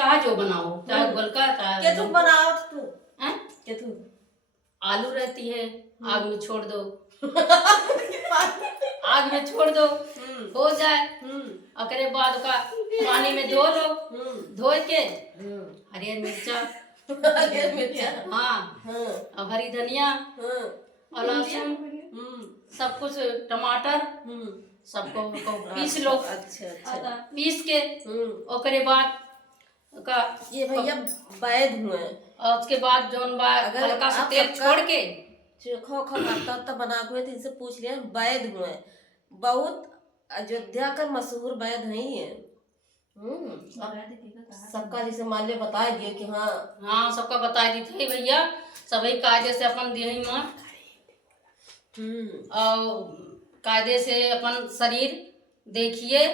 चाहे जो बनाओ, चाहे उबल का चाहे क्या तू बनाओ तू हैं? क्या तू आलू रहती है, आग में छोड़ दो, आग में छोड़ दो, हो जाए। अकरे बाद का पानी में धो लो, धो के हरियर मिर्चा, हरियर मिर्चा, हाँ, और हरी धनिया और लहसुन, सब कुछ, टमाटर, सबको पीस लो। अच्छा पीस के ओकरे बाद का ये भैया वैद हुए। और उसके बाद जौन बा अगर हल्का सा आप तेल सबका छोड़ के चोखा खाता उतना बना हुए तो इनसे पूछ लिया वैद हुए, बहुत अयोध्या का मशहूर वैद नहीं है। सबका जैसे मान लिया बता दिए कि हाँ हाँ सबका बता दी थी भैया, सभी कायदे से अपन दिए माँ और कायदे से अपन शरीर देखिए,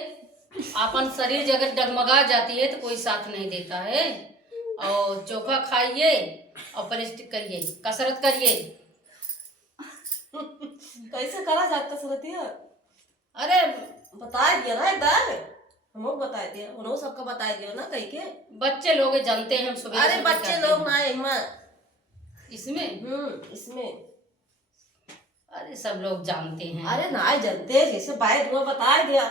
अपन शरीर अगर डगमगा जाती है तो कोई साथ नहीं देता है। और चोखा खाइए और परिष्ट करिए, कसरत करिए। कैसे करा जाता सरतिया? अरे बता दिया ना इधर, हम लोग बता दिया, उन्होंने सबका बता दिया ना कहीं के। बच्चे लोग जानते हैं हम सुबह। अरे बच्चे लोग ना है इसमें इसमें अरे सब लोग जानते हैं। अरे ना जानते, जैसे बैठ हुआ बता दिया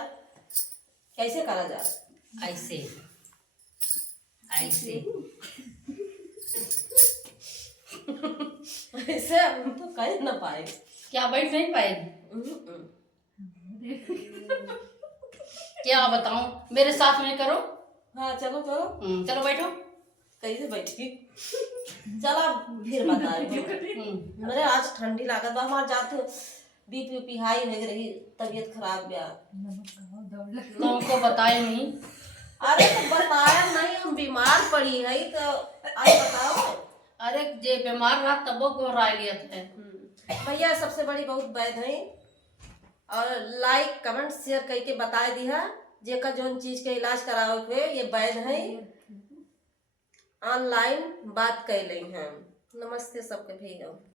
कैसे करा जाए। ऐसे ऐसे ऐसे हम तो कर ना पाए। क्या बैठ नहीं पाएगी? क्या बताऊं, मेरे साथ में करो। हाँ चलो चलो चलो बैठो। कैसे बैठी चला फिर बता मेरे आज ठंडी लागत बा, हमारे जाते बीपी उपी हाई हो रही, तबीयत खराब गया। तुमको बताए नहीं? अरे तो बताया नहीं, हम बीमार पड़ी है तो आज बताओ। अरे जे बीमार रहा तब को राय लिया था। भैया सबसे बड़ी बहुत वैद है, और लाइक कमेंट शेयर करके बता दिया जेका जोन चीज के इलाज करावे हुए ये वैद है। ऑनलाइन बात कर ली हैं। नमस्ते सबके भैया।